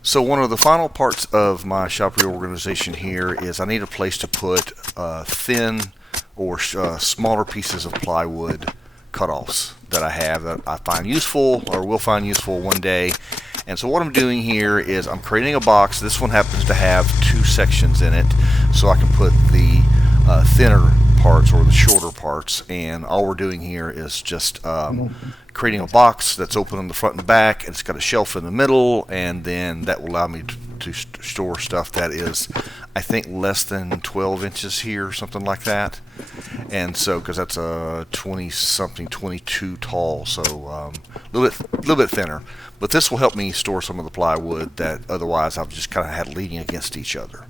So one of the final parts of my shop reorganization here is I need a place to put thin or smaller pieces of plywood cutoffs that I have that I find useful or will find useful one day. And so what I'm doing here is I'm creating a box. This one happens to have two sections in it, so I can put the thinner parts or the shorter parts, and all we're doing here is just creating a box that's open on the front and back, and it's got a shelf in the middle, and then that will allow me to store stuff that is, I think, less than 12 inches here, something like that. And so, because that's a 20 something, 22 tall, so a little bit thinner. But this will help me store some of the plywood that otherwise I've just kind of had leaning against each other.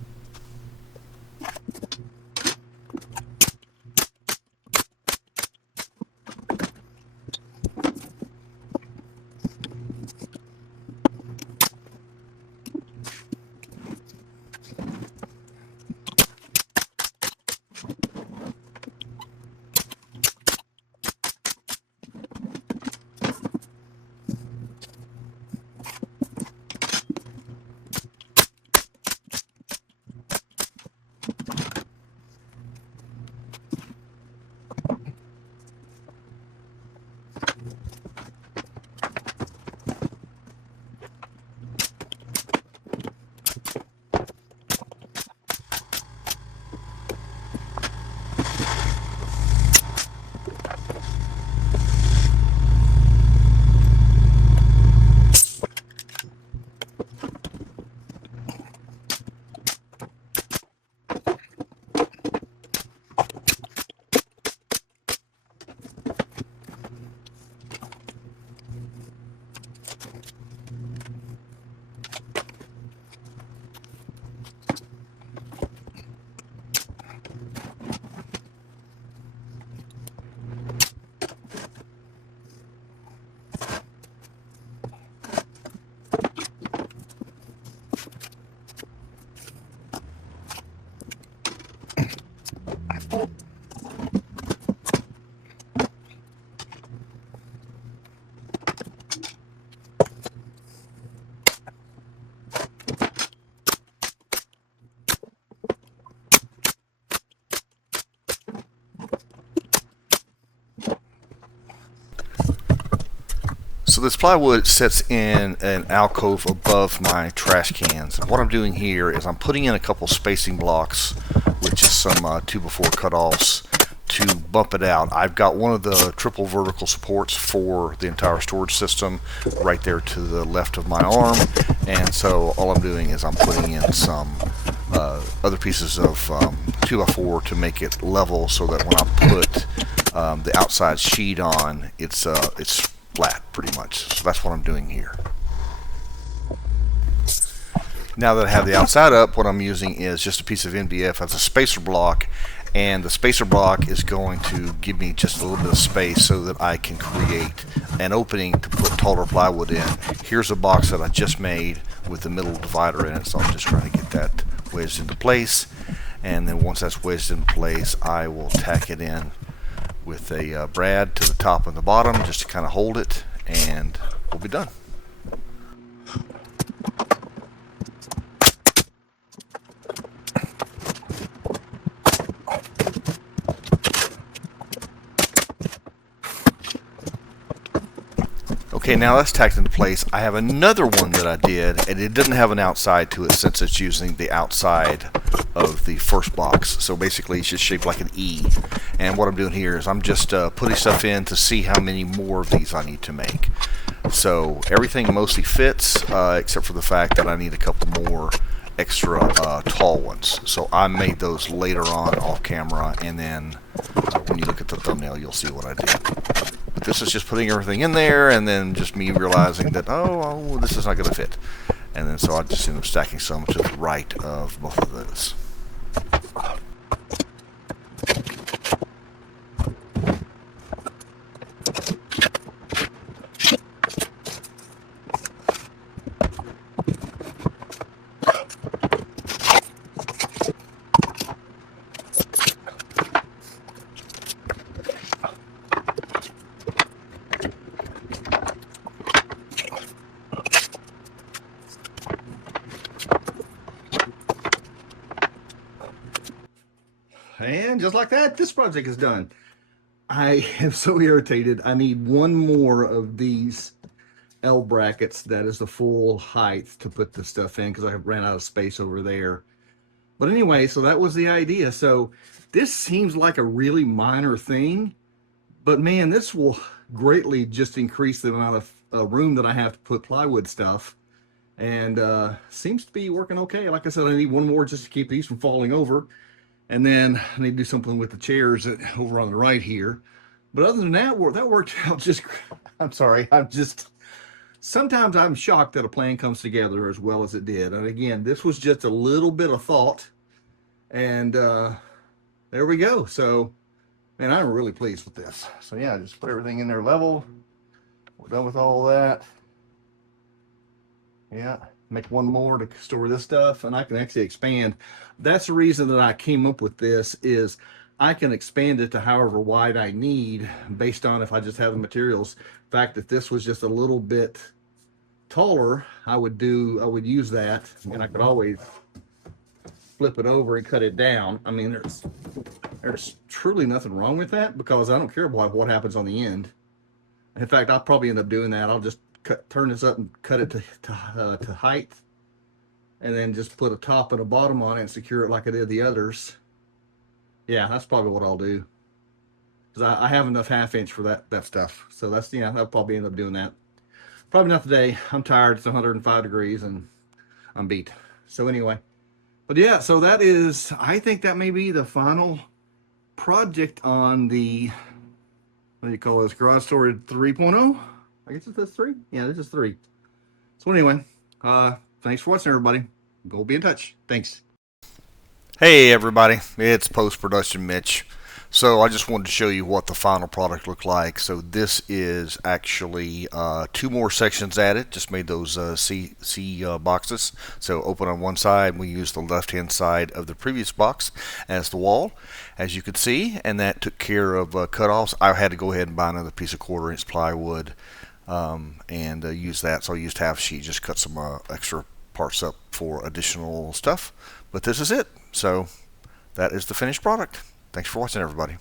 So this plywood sits in an alcove above my trash cans. And what I'm doing here is I'm putting in a couple spacing blocks, which is some 2x4 cutoffs, to bump it out. I've got one of the triple vertical supports for the entire storage system right there to the left of my arm. And so all I'm doing is I'm putting in some other pieces of 2x4 to make it level, so that when I put the outside sheet on, it's flat pretty much. So that's what I'm doing here. Now that I have the outside up, what I'm using is just a piece of MDF as a spacer block, and the spacer block is going to give me just a little bit of space so that I can create an opening to put taller plywood in. Here's a box that I just made with the middle divider in it, so I'm just trying to get that wedged into place, and then once that's wedged in place, I will tack it in with a brad to the top and the bottom just to kind of hold it, and we'll be done. Okay, now that's tacked into place. I have another one that I did, and it doesn't have an outside to it since it's using the outside of the first box. So basically it's just shaped like an E. And what I'm doing here is I'm just putting stuff in to see how many more of these I need to make. So everything mostly fits, except for the fact that I need a couple more extra tall ones. So I made those later on off camera, and then when you look at the thumbnail, you'll see what I did. But this is just putting everything in there, and then just me realizing that, oh, this is not going to fit. And then so I just end up stacking some to the right of both of those. And just like that, this project is done. I am so irritated. I need one more of these L brackets that is the full height to put the stuff in because I ran out of space over there. But anyway, so that was the idea. So this seems like a really minor thing, but man, this will greatly just increase the amount of room that I have to put plywood stuff. And seems to be working okay. Like I said, I need one more just to keep these from falling over. And then I need to do something with the chairs over on the right here. But other than that, that worked out just. I'm sorry. Sometimes I'm shocked that a plan comes together as well as it did. And again, this was just a little bit of thought, and there we go. So, man, I'm really pleased with this. So yeah, just put everything in there level. We're done with all that. Yeah, make one more to store this stuff, and I can actually expand. That's the reason that I came up with this is I can expand it to however wide I need based on if I just have the materials. The fact that this was just a little bit taller, I would use that, and I could always flip it over and cut it down. I mean, there's truly nothing wrong with that because I don't care what happens on the end. In fact, I'll probably end up doing that. I'll just turn this up and cut it to height, and then just put a top and a bottom on it and secure it like I did the others. Yeah, that's probably what I'll do because I have enough 1/2 inch for that stuff. So that's, yeah, I'll probably end up doing that. Probably not today. I'm tired. It's 105 degrees and I'm beat. So anyway, but yeah, so that is, I think that may be the final project on the, what do you call this, garage storage 3.0. I guess it's 3. Yeah, this is 3. So anyway, thanks for watching, everybody. We'll be in touch. Thanks. Hey everybody, it's post-production Mitch. So I just wanted to show you what the final product looked like. So this is actually 2 more sections added. Just made those C boxes. So open on one side. We used the left-hand side of the previous box as the wall, as you can see, and that took care of cutoffs. I had to go ahead and buy another piece of 1/4 inch plywood and use that. So I used 1/2 sheet, just cut some extra parts up for additional stuff. But this is it. So that is the finished product. Thanks for watching, everybody.